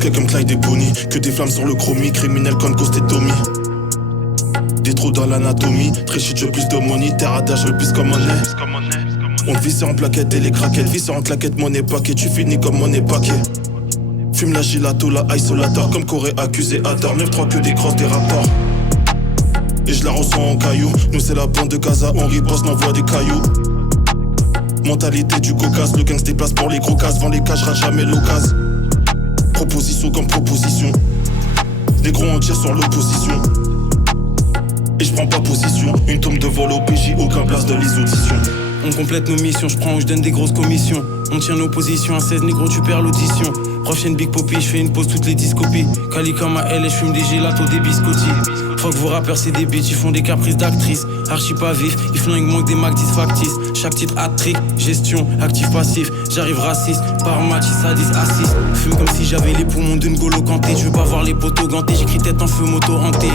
discret comme Clyde et Bonnie. Que des flammes sur le chromie, criminel comme Ghost et Tommy. Des trous dans l'anatomie, très shit, je veux plus de money. Terre à terre, je veux plus comme monnaie. On te vissait en plaquette et les craquettes, vissé en claquette, monnaie paquet. Tu finis comme monnaie paquet. Fume la gelato, la isolator, comme Corée accusé à tort. 9-3 que des crosses, des rapports. Et je la ressens en caillou. Nous c'est la bande de Gaza, on riposte, n'envoie des cailloux. Mentalité du cocasse, le gang se déplace pour les gros casses. Vend les cages, rate jamais l'occasion. Proposition comme proposition. Les gros en tirent sur l'opposition. Et je prends pas position. Une tombe de vol au PJ, aucun place de l'isaudition. On complète nos missions, je prends ou je donne des grosses commissions. On tient nos positions, à 16 négro tu perds l'audition. Prochaine Big Poppy, je fais une pause toutes les discopies. Cali comme à L et je fume des gélatos, des biscottis. Faut que vos rappeurs c'est des bitches, ils font des caprices d'actrices. Archi pas vif, ils flinguent manque des Mac 10 factices. Chaque titre hat-trick, gestion, actif passif. J'arrive raciste, par match, ils sadisent, assist. Fume comme si j'avais les poumons d'une Golo Kanté. Je veux pas voir les poteaux gantés, j'écris tête en feu moto hanté.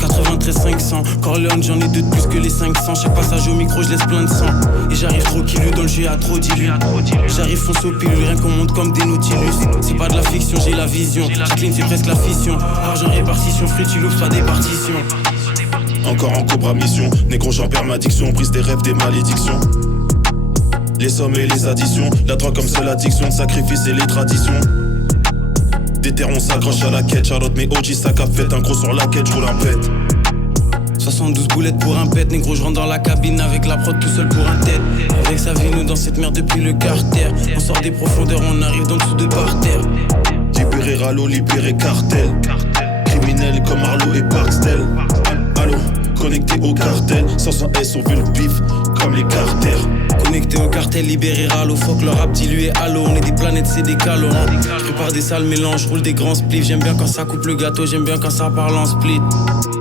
93 500, Corleone j'en ai deux de plus que les 500. Chaque passage au micro je laisse plein de sang. Et j'arrive trop killu dans le jeu à trop dilu. J'arrive fonce au pilule, rien qu'on monte comme des Nautilus. C'est pas de la fiction, j'ai la vision. Clean c'est presque la fission. Argent répartition, fruit tu l'ouvres pas des partitions. Encore en cobra mission, négro j'en perds ma diction. Prise des rêves, des malédictions. Les sommes et les additions. La drogue comme seule addiction, le sacrifice et les traditions. Des terres on s'accroche à la quête. Charlotte mes OG sac à fête. Un gros sur la quête, j'roule un pet. 72 boulettes pour un pet, négro je rentre dans la cabine avec la prod tout seul pour un tête. Avec sa vie nous dans cette merde depuis le carter. On sort des profondeurs, on arrive dans dessous de par terre. Libéré Rallo, libéré cartel. Criminel comme Arlo et Barksdale. Allô, connecté au cartel. 500 S on veut le bif comme les carters. Connecté au cartel, libéré Rallo. Fuck leur rap dilué, allô. On est des planètes, c'est des calos. Je prépare des sales mélanges, roule des grands spliffs. J'aime bien quand ça coupe le gâteau, j'aime bien quand ça parle en split.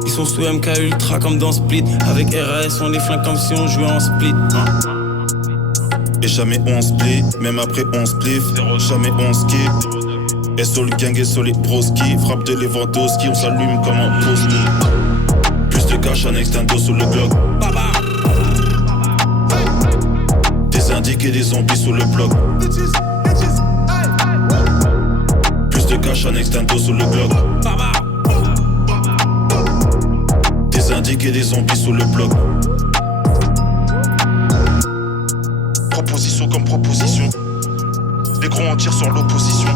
Ils sont sous MK Ultra comme dans Split. Avec RAS on les flingue comme si on jouait en split. Et jamais on split, même après on spliff. Jamais on skip. Et sur le gang et sur les broski. Frappe de Lewandowski, on s'allume comme un post. Plus de cash, un extendo sous le Glock. Des indiques et des zombies sous le bloc. Plus de cash, un extendo sous le Glock. Des indiques et des zombies sous le bloc. Proposition comme proposition. Les gros en tirent sur l'opposition.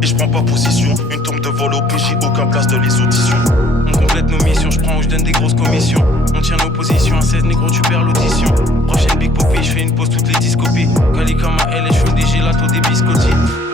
Et je prends pas position. Une tombe de vol au PJ, aucun place de les auditions. On complète nos missions, je prends ou je donne des grosses commissions. On tient nos positions, à 16 négro tu perds l'audition. Prochaine Big Poppy, je fais une pause toutes les discopies. Cali comme à L et je fume des gélatos, des biscottis.